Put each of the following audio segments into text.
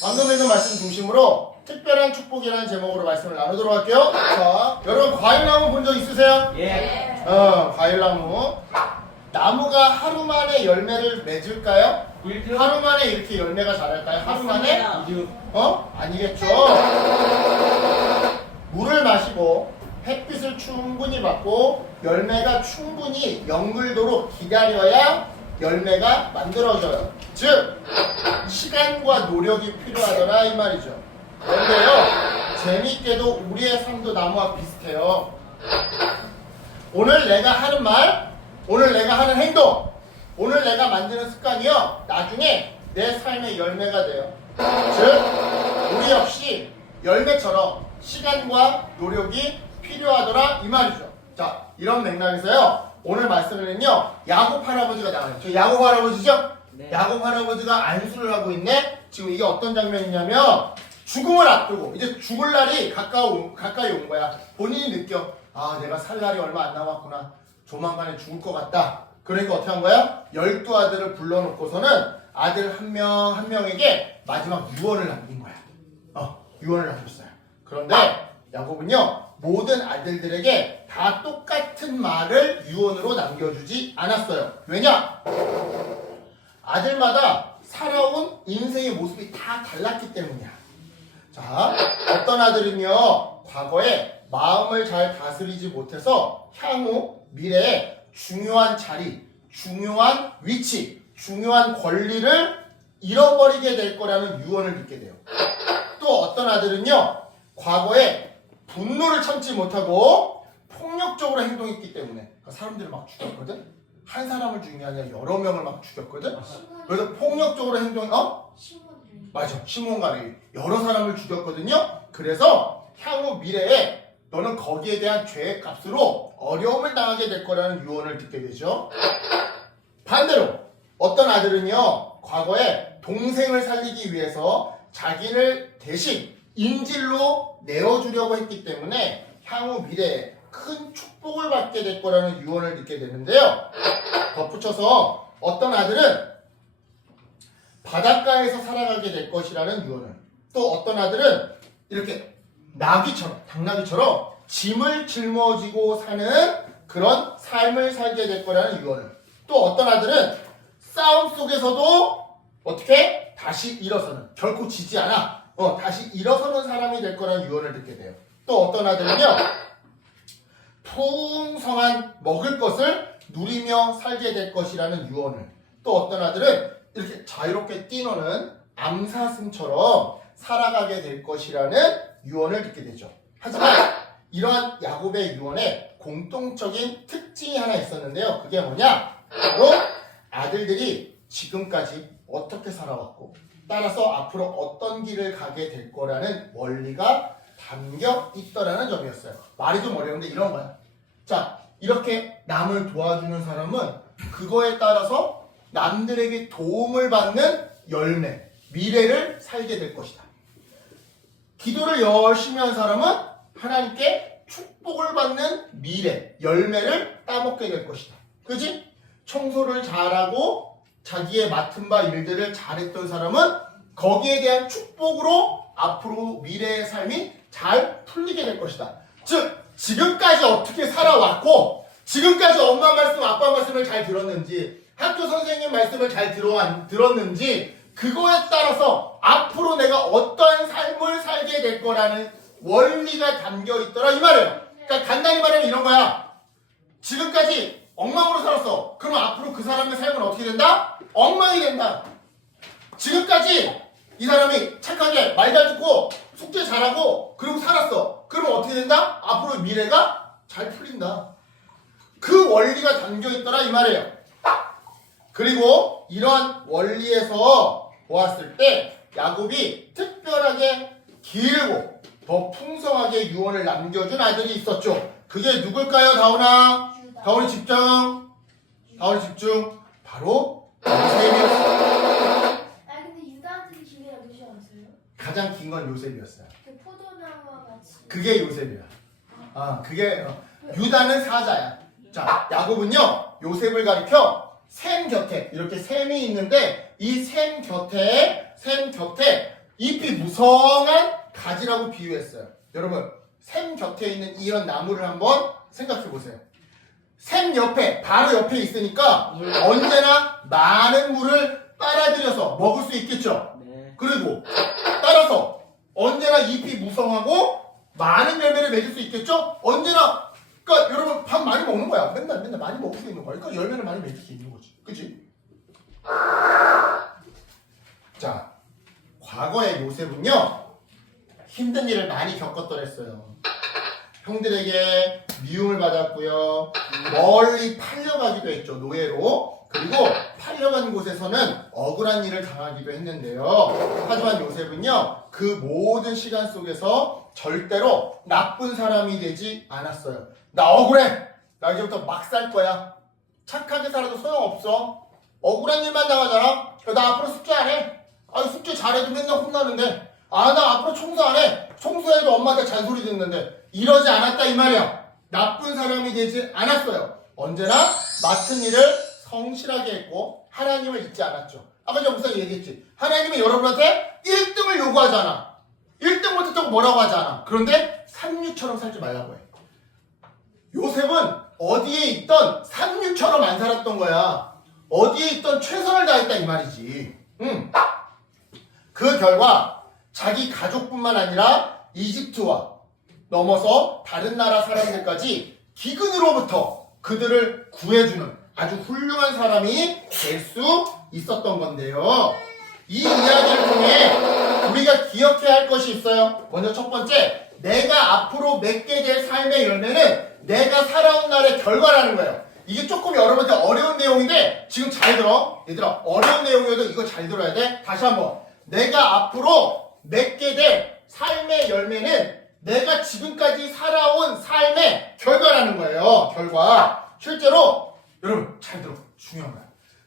방금 읽은 말씀 중심으로 특별한 축복이라는 제목으로 말씀을 나누도록 할게요. 자, 여러분 과일나무 본 적 있으세요? 예. 과일나무. 나무가 하루 만에 열매를 맺을까요? 하루 만에 이렇게 열매가 자랄까요? 하루 만에? 아니겠죠. 물을 마시고 햇빛을 충분히 받고 열매가 충분히 연글도록 기다려야 열매가 만들어져요. 즉 시간과 노력이 필요하더라 이 말이죠. 그런데요, 재밌게도 우리의 삶도 나무와 비슷해요. 오늘 내가 하는 말, 오늘 내가 하는 행동, 오늘 내가 만드는 습관이요, 나중에 내 삶의 열매가 돼요. 즉 우리 역시 열매처럼 시간과 노력이 필요하더라 이 말이죠. 자, 이런 맥락에서요, 오늘 말씀에는요 야곱 할아버지가 나와요. 저 야곱 할아버지죠? 네. 야곱 할아버지가 안수를 하고 있네. 지금 이게 어떤 장면이냐면 죽음을 앞두고 이제 죽을 날이 가까이 온 거야. 본인이 느껴, 아 내가 살 날이 얼마 안 남았구나, 조만간에 죽을 것 같다. 그러니까 어떻게 한 거야? 12아들을 불러놓고서는 아들 한 명에게 마지막 유언을 남긴 거야. 유언을 남겼어요. 그런데 야곱은요 모든 아들들에게 다 똑같은 말을 유언으로 남겨주지 않았어요. 왜냐? 아들마다 살아온 인생의 모습이 다 달랐기 때문이야. 자, 어떤 아들은요 과거에 마음을 잘 다스리지 못해서 향후 미래에 중요한 자리, 중요한 위치, 중요한 권리를 잃어버리게 될 거라는 유언을 믿게 돼요. 또 어떤 아들은요 과거에 분노를 참지 못하고 폭력적으로 행동했기 때문에 사람들을 막 죽였거든. 한 사람을 죽인 게 아니라 여러 명을 막 죽였거든. 그래서 폭력적으로 맞아, 시몬가리 여러 사람을 죽였거든요. 그래서 향후 미래에 너는 거기에 대한 죄의 값으로 어려움을 당하게 될 거라는 유언을 듣게 되죠. 반대로 어떤 아들은요 과거에 동생을 살리기 위해서 자기를 대신 인질로 내어주려고 했기 때문에 향후 미래에 큰 축복을 받게 될 거라는 유언을 듣게 되는데요. 덧붙여서 어떤 아들은 바닷가에서 살아가게 될 것이라는 유언을, 또 어떤 아들은 이렇게 나귀처럼, 당나귀처럼 짐을 짊어지고 사는 그런 삶을 살게 될 거라는 유언을, 또 어떤 아들은 싸움 속에서도 어떻게 다시 일어서는, 결코 지지 않아, 다시 일어서는 사람이 될 거라는 유언을 듣게 돼요. 또 어떤 아들은요 풍성한 먹을 것을 누리며 살게 될 것이라는 유언을, 또 어떤 아들은 이렇게 자유롭게 뛰노는 암사슴처럼 살아가게 될 것이라는 유언을 듣게 되죠. 하지만 이러한 야곱의 유언에 공통적인 특징이 하나 있었는데요. 그게 뭐냐? 바로 아들들이 지금까지 어떻게 살아왔고 따라서 앞으로 어떤 길을 가게 될 거라는 원리가 담겨 있더라는 점이었어요. 말이 좀 어려운데 이런 거야. 자, 이렇게 남을 도와주는 사람은 그거에 따라서 남들에게 도움을 받는 열매, 미래를 살게 될 것이다. 기도를 열심히 한 사람은 하나님께 축복을 받는 미래, 열매를 따먹게 될 것이다. 그지? 청소를 잘하고 자기의 맡은 바 일들을 잘했던 사람은 거기에 대한 축복으로 앞으로 미래의 삶이 잘 풀리게 될 것이다. 즉 지금까지 어떻게 살아왔고 지금까지 엄마 말씀, 아빠 말씀을 잘 들었는지, 학교 선생님 말씀을 잘 들었는지, 그거에 따라서 앞으로 내가 어떠한 삶을 살게 될 거라는 원리가 담겨 있더라 이 말이에요. 그러니까 간단히 말하면 이런 거야. 지금까지 엉망으로 살았어. 그럼 앞으로 그 사람의 삶은 어떻게 된다? 엉망이 된다. 지금까지 이 사람이 착하게 말 잘 듣고 숙제 잘하고 그리고 살았어. 그럼 어떻게 된다? 앞으로 미래가 잘 풀린다. 그 원리가 담겨 있더라 이 말이에요. 그리고 이러한 원리에서 보았을 때 야곱이 특별하게 길고 더 풍성하게 유언을 남겨준 아들이 있었죠. 그게 누굴까요, 다운아? 다운이 집중. 다운이 집중. 바로 요셉이었어요. 근데 유다 아들이 길게 여기지 않았어요? 가장 긴 건 요셉이었어요. 그 포도나무와 같이. 그게 요셉이야. 그게 유다는 사자야. 자, 야곱은요 요셉을 가리켜 샘 곁에, 이렇게 샘이 있는데 이 샘 곁에 잎이 무성한 가지라고 비유했어요. 여러분 샘 곁에 있는 이런 나무를 한번 생각해 보세요. 샘 옆에 바로 옆에 있으니까 언제나 많은 물을 빨아들여서 먹을 수 있겠죠. 네. 그리고 따라서 언제나 잎이 무성하고 많은 열매를 맺을 수 있겠죠. 언제나 그러니까 여러분 밥 많이 먹는 거야. 맨날 많이 먹을 수 있는 거야. 그러니까 열매를 많이 맺을 수 있는 거지. 그치? 자, 과거의 요셉은요 힘든 일을 많이 겪었더랬어요. 형들에게 미움을 받았고요. 멀리 팔려가기도 했죠. 노예로. 그리고 팔려간 곳에서는 억울한 일을 당하기도 했는데요. 하지만 요셉은요 그 모든 시간 속에서 절대로 나쁜 사람이 되지 않았어요. 나 억울해. 나 이제부터 막 살 거야. 착하게 살아도 소용없어. 억울한 일만 당하잖아. 나 앞으로 숙제 안 해. 숙제 잘해도 맨날 혼나는데. 나 앞으로 청소 안 해. 청소해도 엄마한테 잔소리 듣는데. 이러지 않았다 이 말이야. 나쁜 사람이 되지 않았어요. 언제나 맡은 일을 성실하게 했고 하나님을 잊지 않았죠. 아까 제가 목사님 얘기했지. 하나님은 여러분한테 1등을 요구하잖아. 1등 못했다고 뭐라고 하잖아. 그런데 삼류처럼 살지 말라고 해. 요셉은 어디에 있던 삼류처럼 안 살았던 거야. 어디에 있던 최선을 다했다 이 말이지. 그 결과 자기 가족뿐만 아니라 이집트와 넘어서 다른 나라 사람들까지 기근으로부터 그들을 구해주는 아주 훌륭한 사람이 될 수 있었던 건데요. 이 이야기를 통해 우리가 기억해야 할 것이 있어요. 먼저 첫 번째, 내가 앞으로 맺게 될 삶의 열매는 내가 살아온 날의 결과라는 거예요. 이게 조금 여러분한테 어려운 내용인데 지금 잘 들어. 얘들아, 어려운 내용이어도 이거 잘 들어야 돼. 다시 한번. 내가 앞으로 맺게 될 삶의 열매는 내가 지금까지 살아온 삶의 결과라는 거예요. 결과. 실제로 여러분 잘 들어. 중요한 거야.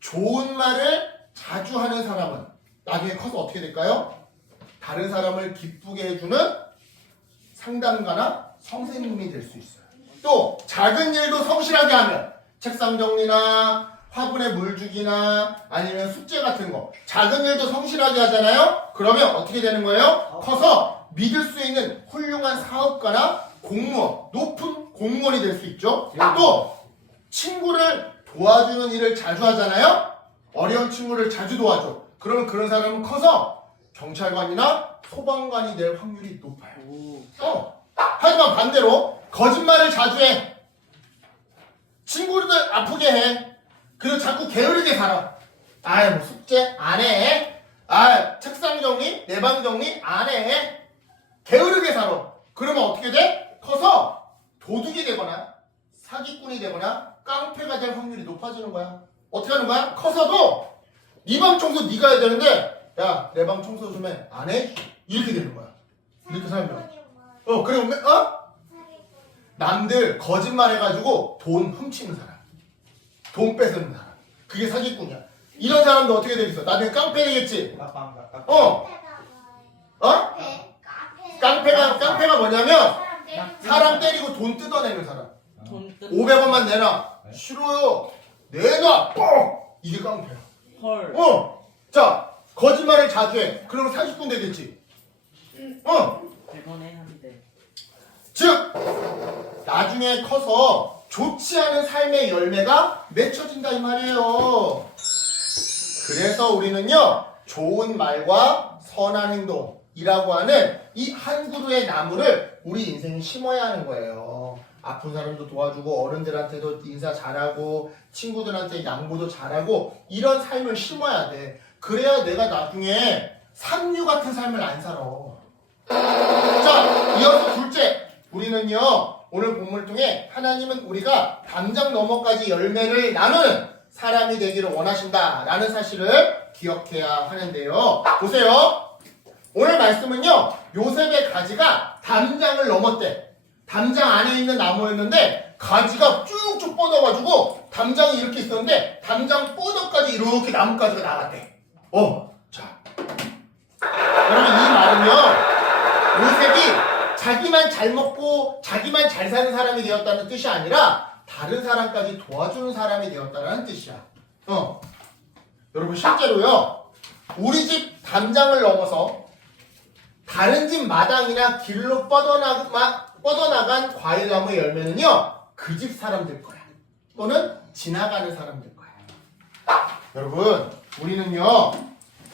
좋은 말을 자주 하는 사람은 나중에 커서 어떻게 될까요? 다른 사람을 기쁘게 해주는 상담가나 선생님이 될 수 있어요. 또 작은 일도 성실하게 하면 책상 정리나 화분에 물 주기나 아니면 숙제 같은 거 작은 일도 성실하게 하잖아요. 그러면 어떻게 되는 거예요? 커서 믿을 수 있는 훌륭한 사업가나 공무원, 높은 공무원이 될 수 있죠. 또 친구를 도와주는 일을 자주 하잖아요. 어려운 친구를 자주 도와줘. 그러면 그런 사람은 커서 경찰관이나 소방관이 될 확률이 높아요. 하지만 반대로 거짓말을 자주 해. 친구들 아프게 해. 그리고 자꾸 게으르게 살아. 뭐 숙제 안 해. 책상 정리, 내 방 정리 안 해. 게으르게 살아. 그러면 어떻게 돼? 커서 도둑이 되거나 사기꾼이 되거나 깡패가 될 확률이 높아지는 거야. 어떻게 하는 거야? 커서도 네 방 청소 네가 해야 되는데 야, 내 방 청소 좀 해. 안 해? 이렇게 되는 거야. 이렇게 살면. 그리고 남들 거짓말 해가지고 돈 훔치는 사람. 돈 뺏는 사람. 그게 사기꾼이야. 이런 사람도 어떻게 되겠어? 나중에 깡패 되겠지? 깡패가 뭐냐면 사람 때리고 돈 뜯어내는 사람. 500원만 내놔. 싫어요. 내놔. 뻥! 이게 깡패야. 헐. 자, 거짓말을 자주 해. 그러면 사기꾼 되겠지? 100원에 한 대. 즉, 나중에 커서 좋지 않은 삶의 열매가 맺혀진다 이 말이에요. 그래서 우리는요, 좋은 말과 선한 행동이라고 하는 이 한 그루의 나무를 우리 인생에 심어야 하는 거예요. 아픈 사람도 도와주고 어른들한테도 인사 잘하고 친구들한테 양보도 잘하고 이런 삶을 심어야 돼. 그래야 내가 나중에 삼류 같은 삶을 안 살아. 자, 이어서 둘째, 우리는요 오늘 본문을 통해 하나님은 우리가 담장 너머까지 열매를 나누는 사람이 되기를 원하신다라는 사실을 기억해야 하는데요. 보세요. 오늘 말씀은요 요셉의 가지가 담장을 넘었대. 담장 안에 있는 나무였는데 가지가 쭉쭉 뻗어가지고 담장이 이렇게 있었는데 담장 뻗어까지 이렇게 나뭇가지가 나갔대. 자, 그러면 이 말은요 요셉이 자기만 잘 먹고 자기만 잘 사는 사람이 되었다는 뜻이 아니라 다른 사람까지 도와주는 사람이 되었다는 뜻이야. 여러분 실제로요 우리 집 담장을 넘어서 다른 집 마당이나 길로 뻗어나간 과일나무 열매는요, 그 집 사람들 거야. 또는 지나가는 사람들 거야. 여러분, 우리는요,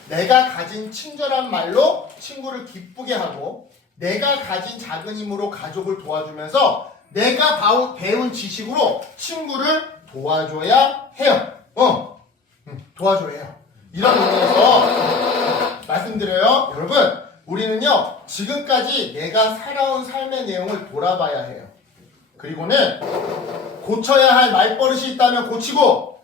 내가 가진 친절한 말로 친구를 기쁘게 하고, 내가 가진 작은 힘으로 가족을 도와주면서, 내가 배운 지식으로 친구를 도와줘야 해요. 도와줘야 해요. 이런 의미에서 말씀드려요. 여러분, 우리는요, 지금까지 내가 살아온 삶의 내용을 돌아봐야 해요. 그리고는 고쳐야 할 말버릇이 있다면 고치고,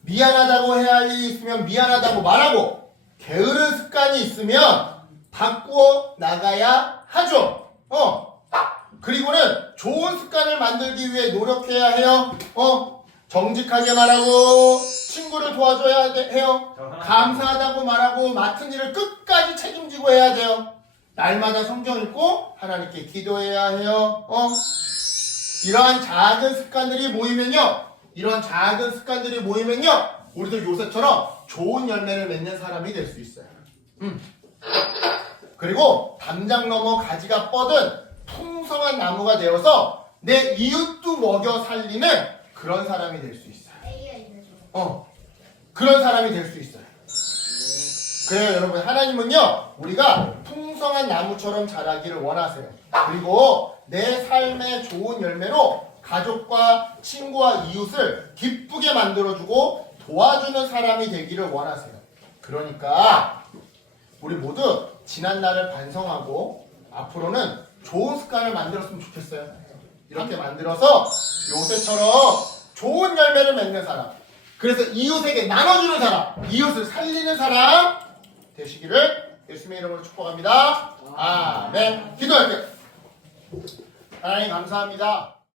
미안하다고 해야 할 일이 있으면 미안하다고 말하고, 게으른 습관이 있으면 바꾸어 나가야 하죠. 그리고는 좋은 습관을 만들기 위해 노력해야 해요. 정직하게 말하고, 친구를 도와줘야 해요. 감사하다고 말하고, 맡은 일을 끝까지 책임지고 해야 돼요. 날마다 성경 읽고, 하나님께 기도해야 해요. 이러한 작은 습관들이 모이면요, 우리도 요새처럼 좋은 열매를 맺는 사람이 될 수 있어요. 그리고 담장 넘어 가지가 뻗은 풍성한 나무가 되어서 내 이웃도 먹여 살리는 그런 사람이 될 수 있어요. 그런 사람이 될 수 있어요. 그래요, 여러분. 하나님은요, 우리가 풍성한 나무처럼 자라기를 원하세요. 그리고 내 삶의 좋은 열매로 가족과 친구와 이웃을 기쁘게 만들어주고 도와주는 사람이 되기를 원하세요. 그러니까 우리 모두 지난 날을 반성하고 앞으로는 좋은 습관을 만들었으면 좋겠어요. 이렇게 만들어서 요새처럼 좋은 열매를 맺는 사람, 그래서 이웃에게 나눠주는 사람, 이웃을 살리는 사람 되시기를 예수님의 이름으로 축복합니다. 아멘. 기도할게요. 하나님 감사합니다.